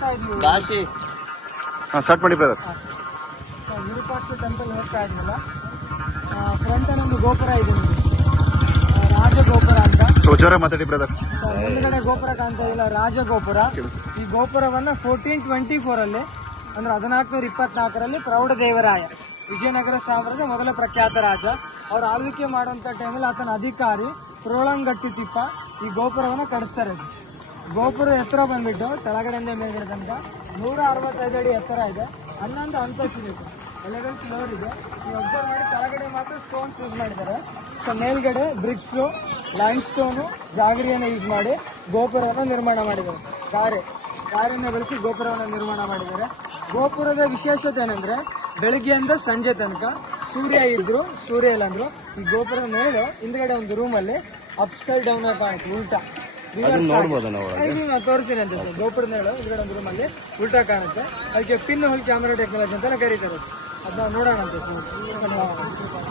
Kashi start ಮಾಡಿ brother. Virupaksha temple ಹೋಗ್ತಾ ಇದ್ನಲ್ಲ, ಫ್ರಂಟ್ ನಮ್ದು ಗೋಪುರ ಇದೆ ನೋಡಿ, ರಾಜಗೋಪುರ ಅಂತ. ಸೊ ಜೋರ ಮಾತಾಡಿ ಬ್ರದರ್. ಮುಂದ್ಗಡೆ ಗೋಪುರ ಕಾಣ್ತಾ ಇಲ್ಲ, ರಾಜಗೋಪುರ. ಈ ಗೋಪುರವನ್ನ 1424 ಅಲ್ಲಿ ಅಂದ್ರೆ 1424ರಲ್ಲಿ ಪ್ರೌಢದೇವರಾಯ, ವಿಜಯನಗರ ಸಾಮ್ರಾಜ್ಯದ ಮೊದಲ ಪ್ರಖ್ಯಾತ ರಾಜ, ಅವ್ರ ಆಳ್ವಿಕೆ ಮಾಡುವಂತ ಟೈಮಲ್ಲಿ ಆತನ ಅಧಿಕಾರಿ ಪ್ರೋಳಂಗಟ್ಟಿ ತಿಪ್ಪ ಈ ಗೋಪುರವನ್ನ ಕಟ್ಟಿಸ್ತಾರೆ. ಗೋಪುರ ಎತ್ತರ ಬಂದ್ಬಿಟ್ಟು ಕೆಳಗಡೆಯಿಂದ ಮೇಲ್ಗಡೆ ತನಕ 165 ಅಡಿ ಎತ್ತರ ಇದೆ. 11 ಅಂತಸ್ತಿದೆ, ಎಲೆಗಳು ಫ್ಲೋರ್ ಇದೆ. ನೀವು ಅಬ್ಸರ್ವ್ ಮಾಡಿ, ಕೆಳಗಡೆ ಮಾತ್ರ ಸ್ಟೋನ್ಸ್ ಯೂಸ್ ಮಾಡಿದ್ದಾರೆ. ಸೊ ಮೇಲ್ಗಡೆ ಬ್ರಿಕ್ಸ್, ಲೈಮ್ ಸ್ಟೋನು, ಜಾಗರಿಯನ್ನು ಯೂಸ್ ಮಾಡಿ ಗೋಪುರವನ್ನು ನಿರ್ಮಾಣ ಮಾಡಿದ್ದಾರೆ. ಗಾರೆಯನ್ನು ಬಳಸಿ ಗೋಪುರವನ್ನು ನಿರ್ಮಾಣ ಮಾಡಿದ್ದಾರೆ. ಗೋಪುರದ ವಿಶೇಷತೆ ಏನಂದ್ರೆ, ಬೆಳಿಗ್ಗೆಯಿಂದ ಸಂಜೆ ತನಕ ಸೂರ್ಯ ಇದ್ರು ಸೂರ್ಯ ಇಲ್ಲ ಅಂದ್ರು ಈ ಗೋಪುರದ ಮೇಲೆ ಹಿಂದ್ಗಡೆ ಒಂದು ರೂಮಲ್ಲಿ ಅಪ್ಸೈಡ್ ಡೌನ್ ಕಾಣುತ್ತೆ, ಉಲ್ಟಾ ತೋರಿಸ್ತೀನಿ ಅಂತ ಸರ್. ಗೋಪುರದ ಮೇಲೆ ಹಿಂದ್ಗಡೆ ಒಂದು ರೂಮಲ್ಲಿ ಉಲ್ಟಾ ಕಾಣುತ್ತೆ. ಅದಕ್ಕೆ ಪಿನ್ ಹೋಲ್ ಕ್ಯಾಮೆರಾ ಟೆಕ್ನಾಲಜಿ ಅಂತ ಕರೀತಾರೆ. ಅದನ್ನ ನೋಡೋಣ ಅಂತ ಸರ್.